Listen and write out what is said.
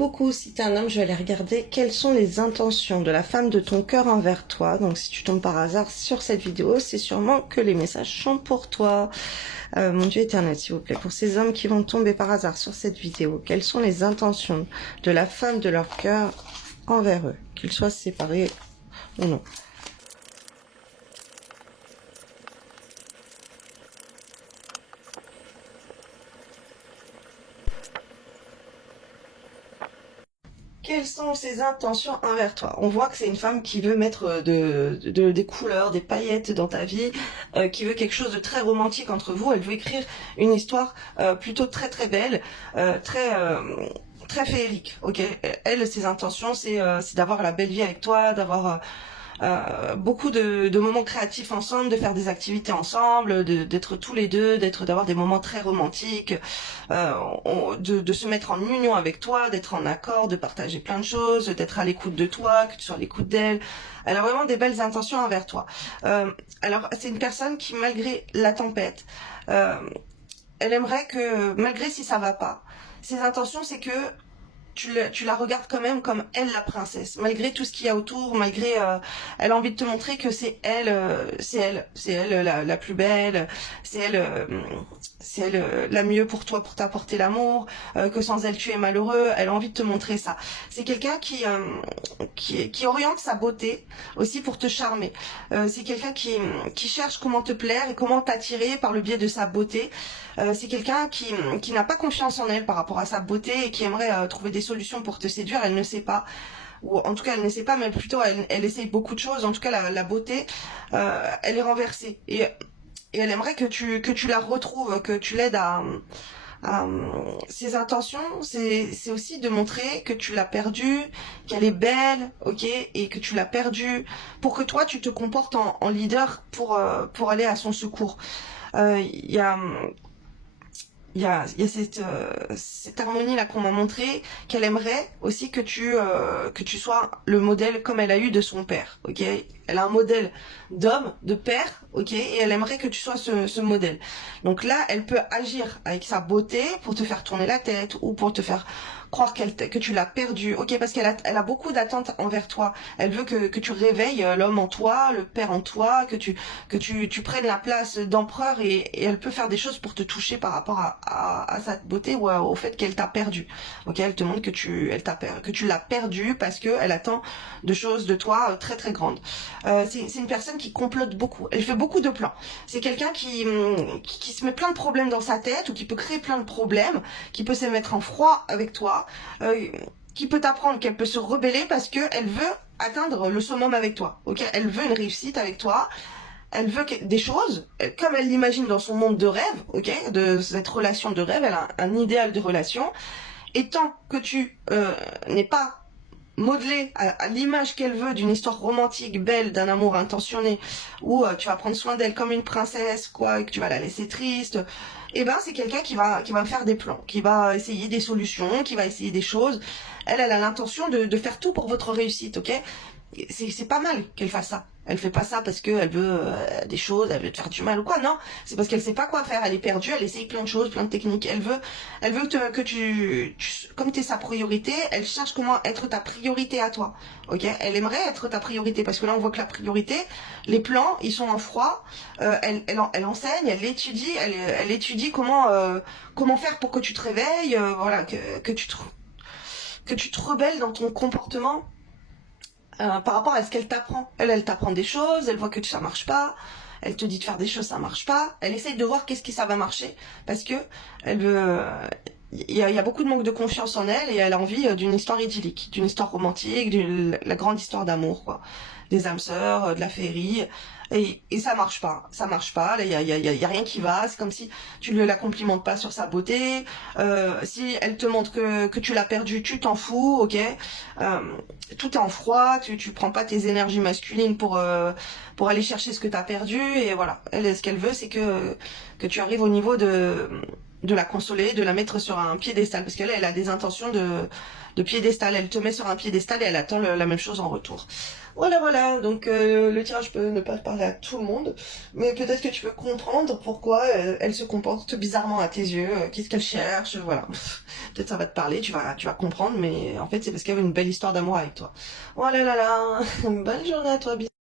Coucou, si t'es un homme, je vais aller regarder quelles sont les intentions de la femme de ton cœur envers toi. Donc si tu tombes par hasard sur cette vidéo, c'est sûrement que les messages sont pour toi. Mon Dieu éternel, s'il vous plaît, pour ces hommes qui vont tomber par hasard sur cette vidéo, quelles sont les intentions de la femme de leur cœur envers eux, qu'ils soient séparés ou non. Quelles sont ses intentions envers toi? On voit que c'est une femme qui veut mettre des couleurs, des paillettes dans ta vie, qui veut quelque chose de très romantique entre vous. Elle veut écrire une histoire plutôt très très belle, très féerique. Ok, elle, ses intentions, c'est d'avoir la belle vie avec toi, d'avoir beaucoup de moments créatifs ensemble, de faire des activités ensemble, d'être tous les deux, d'avoir des moments très romantiques, de se mettre en union avec toi, d'être en accord, de partager plein de choses, d'être à l'écoute de toi, que tu sois à l'écoute d'elle. Elle a vraiment des belles intentions envers toi. Alors c'est une personne qui, malgré la tempête, elle aimerait que, malgré si ça va pas, ses intentions, c'est que tu la regardes quand même comme elle, la princesse, malgré tout ce qu'il y a autour, malgré elle a envie de te montrer que c'est elle, la plus belle, c'est elle la mieux pour toi, pour t'apporter l'amour, que sans elle tu es malheureux. Elle a envie de te montrer ça. C'est quelqu'un qui oriente sa beauté aussi pour te charmer. C'est quelqu'un qui cherche comment te plaire et comment t'attirer par le biais de sa beauté. C'est quelqu'un qui n'a pas confiance en elle par rapport à sa beauté et qui aimerait trouver des solutions pour te séduire. Elle ne sait pas, ou en tout cas elle ne sait pas, mais plutôt elle essaye beaucoup de choses. En tout cas la beauté, elle est renversée et elle aimerait que tu la retrouves, que tu l'aides à ses intentions. C'est aussi de montrer que tu l'as perdue, qu'elle est belle, ok, et que tu l'as perdue, pour que toi tu te comportes en leader pour aller à son secours. Il y a cette harmonie là qu'on m'a montré, qu'elle aimerait aussi que tu sois le modèle comme elle a eu de son père, ok. Elle a un modèle d'homme, de père, ok, et elle aimerait que tu sois ce modèle. Donc là, elle peut agir avec sa beauté pour te faire tourner la tête ou pour te faire croire que tu l'as perdu, ok, parce elle a beaucoup d'attentes envers toi. Elle veut que tu réveilles l'homme en toi, le père en toi, que tu prennes la place d'empereur et elle peut faire des choses pour te toucher par rapport à sa beauté ou au fait qu'elle t'a perdu. Ok, elle te montre que tu l'as perdu parce que elle attend de choses de toi très très grandes. C'est une personne qui complote beaucoup. Elle fait beaucoup de plans. C'est quelqu'un qui se met plein de problèmes dans sa tête ou qui peut créer plein de problèmes, qui peut se mettre en froid avec toi. Qui peut t'apprendre qu'elle peut se rebeller parce que elle veut atteindre le summum avec toi, ok. Elle veut une réussite avec toi, elle veut des choses comme elle l'imagine dans son monde de rêve, ok, de cette relation de rêve. Elle a un idéal de relation, et tant que tu n'es pas modelé à l'image qu'elle veut d'une histoire romantique, belle, d'un amour intentionné, où tu vas prendre soin d'elle comme une princesse, quoi, et que tu vas la laisser triste, et ben c'est quelqu'un qui va faire des plans, qui va essayer des solutions, qui va essayer des choses. Elle a l'intention de faire tout pour votre réussite, ok. C'est pas mal qu'elle fasse ça. Elle fait pas ça parce qu'elle veut des choses, elle veut te faire du mal ou quoi, non. C'est parce qu'elle sait pas quoi faire, elle est perdue, elle essaye plein de choses, plein de techniques. Elle veut que comme t'es sa priorité, elle cherche comment être ta priorité à toi, ok. Elle aimerait être ta priorité parce que là on voit que la priorité, les plans, ils sont en froid. Elle enseigne, elle étudie comment faire pour que tu te réveilles, voilà, que tu te rebelles dans ton comportement. Par rapport à ce qu'elle t'apprend. Elle t'apprend des choses, elle voit que ça marche pas, elle te dit de faire des choses, ça marche pas, elle essaye de voir qu'est-ce qui ça va marcher, parce que elle veut, il y a beaucoup de manque de confiance en elle, et elle a envie d'une histoire idyllique, d'une histoire romantique, la grande histoire d'amour, quoi. Des âmes sœurs, de la féerie, et ça marche pas, là, il y a rien qui va. C'est comme si tu ne la complimentes pas sur sa beauté, si elle te montre que tu l'as perdu, tu t'en fous, ok. Tout est en froid, tu prends pas tes énergies masculines pour aller chercher ce que t'as perdu, et voilà. Elle, ce qu'elle veut, c'est que tu arrives au niveau de la consoler, de la mettre sur un piédestal, parce qu'elle a des intentions de piédestal, elle te met sur un piédestal et elle attend la même chose en retour. Voilà, donc le tirage peut ne pas parler à tout le monde, mais peut-être que tu peux comprendre pourquoi elle se comporte bizarrement à tes yeux, qu'est-ce qu'elle cherche, voilà. Peut-être ça va te parler, tu vas comprendre, mais en fait c'est parce qu'elle a une belle histoire d'amour avec toi. Voilà, bonne journée à toi, bisous.